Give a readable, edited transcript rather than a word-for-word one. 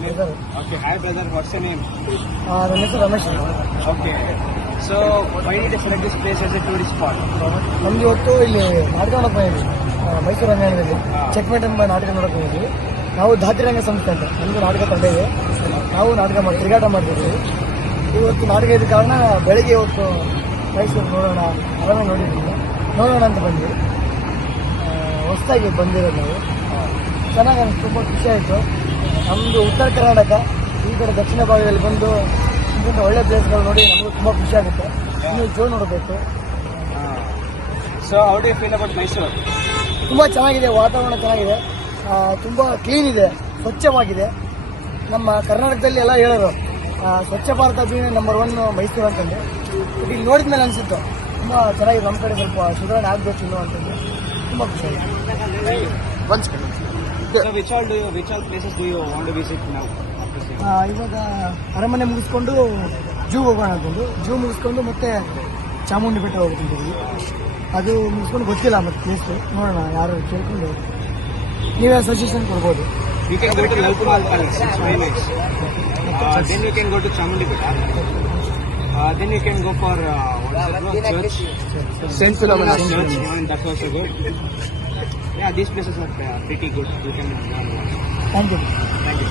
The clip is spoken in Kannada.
brother. Okay, hi brother, what's your name? ನನ್ನ ಹೆಸರು Ramesh. Okay, so why did you select this place as a tourist spot? ನಮ್ಗೆ ಇವತ್ತು ಇಲ್ಲಿ ನಾಟಕ ನೋಡಕ್ ಬಂದಿದ್ವಿ. ಮೈಸೂರು ರಂಗಾಯಣದಲ್ಲಿ ಚೆಕ್ಮೇಟ್ ಎಂಬ ನಾಟಕ ನೋಡಕ್ ಬಂದಿದ್ವಿ. ನಾವು ಧಾತಿರಂಗ ಸಂಸ್ಥೆ ಅಂತ ನಮ್ದು ನಾಟಕ ತಂಡ ಇದೆ. ನಾವು ನಾಟಕ ತಿರುಗಾಟ ಮಾಡ್ತಿದ್ವಿ. ಇವತ್ತು ನಾಟಕ ಇದ್ದ ಕಾರಣ ಬೆಳಿಗ್ಗೆ ಇವತ್ತು ಮೈಸೂರು ನೋಡೋಣ ಅದನ್ನು ನೋಡೋಣ ಅಂತ ಬಂದ್ವಿ. ಹೊಸದಾಗಿ ಬಂದಿರೋದು ನಾವು. ಚೆನ್ನಾಗಿ ನನಗೆ ತುಂಬ ಖುಷಿ ಆಯಿತು. ನಮ್ಮದು ಉತ್ತರ ಕರ್ನಾಟಕ ಈ ಕಡೆ ದಕ್ಷಿಣ ಭಾಗದಲ್ಲಿ ಬಂದು ಇಂಥ ಒಳ್ಳೆ ಪ್ಲೇಸ್ಗಳು ನೋಡಿ ನಮಗೂ ತುಂಬ ಖುಷಿ ಆಗುತ್ತೆ. ಇನ್ನು ಜೋರು ನೋಡಬೇಕು. So how do you feel about Mysore? ತುಂಬ ಚೆನ್ನಾಗಿದೆ, ವಾತಾವರಣ ಚೆನ್ನಾಗಿದೆ, ತುಂಬ ಕ್ಲೀನ್ ಇದೆ, ಸ್ವಚ್ಛವಾಗಿದೆ. ನಮ್ಮ ಕರ್ನಾಟಕದಲ್ಲಿ ಎಲ್ಲ ಹೇಳೋರು ಸ್ವಚ್ಛ ಭಾರತ ಅಭಿಯಾನ ನಂಬರ್ 1 ಮೈಸೂರು ಅಂತಂದು. ಇಲ್ಲಿ ನೋಡಿದ ಮೇಲೆ ಅನಿಸಿತ್ತು ತುಂಬ ಚೆನ್ನಾಗಿದೆ. ನಮ್ಮ ಕಡೆ ಸ್ವಲ್ಪ ಸುಧಾರಣೆ ಆಗಬೇಕು ಇನ್ನೂ ಅಂತಂದು ತುಂಬ ಖುಷಿಯಾಗಿದೆ. So which all places do you want to visit now? ಇವಾಗ ಅರಮನೆ ಮುಗಿಸ್ಕೊಂಡು ಜೂ ಹೋಗೋಣ ಅಂತಂದು. ಜೂ ಮುಗಿಸ್ಕೊಂಡು ಮತ್ತೆ ಚಾಮುಂಡಿ ಬೆಟ್ಟ ಹೋಗ್ತಿದ್ದೀವಿ. ಅದು ಮುಗಿಸ್ಕೊಂಡು ಗೊತ್ತಿಲ್ಲ ಮತ್ತೆ ಪ್ಲೇಸ್ ನೋಡೋಣ, ಯಾರು ಕೇಳ್ಕೊಂಡು ನೀವೇ ಸಜೆಷನ್ ಕೊಡ್ಬೋದು. You can go to Lalkumal Palace, it's very nice. Then you can go to Chamundi Betta. Then you can go for church. Saint Philomena's Church, and that's also good. Yeah, these places are pretty good. You can thank you. Thank you.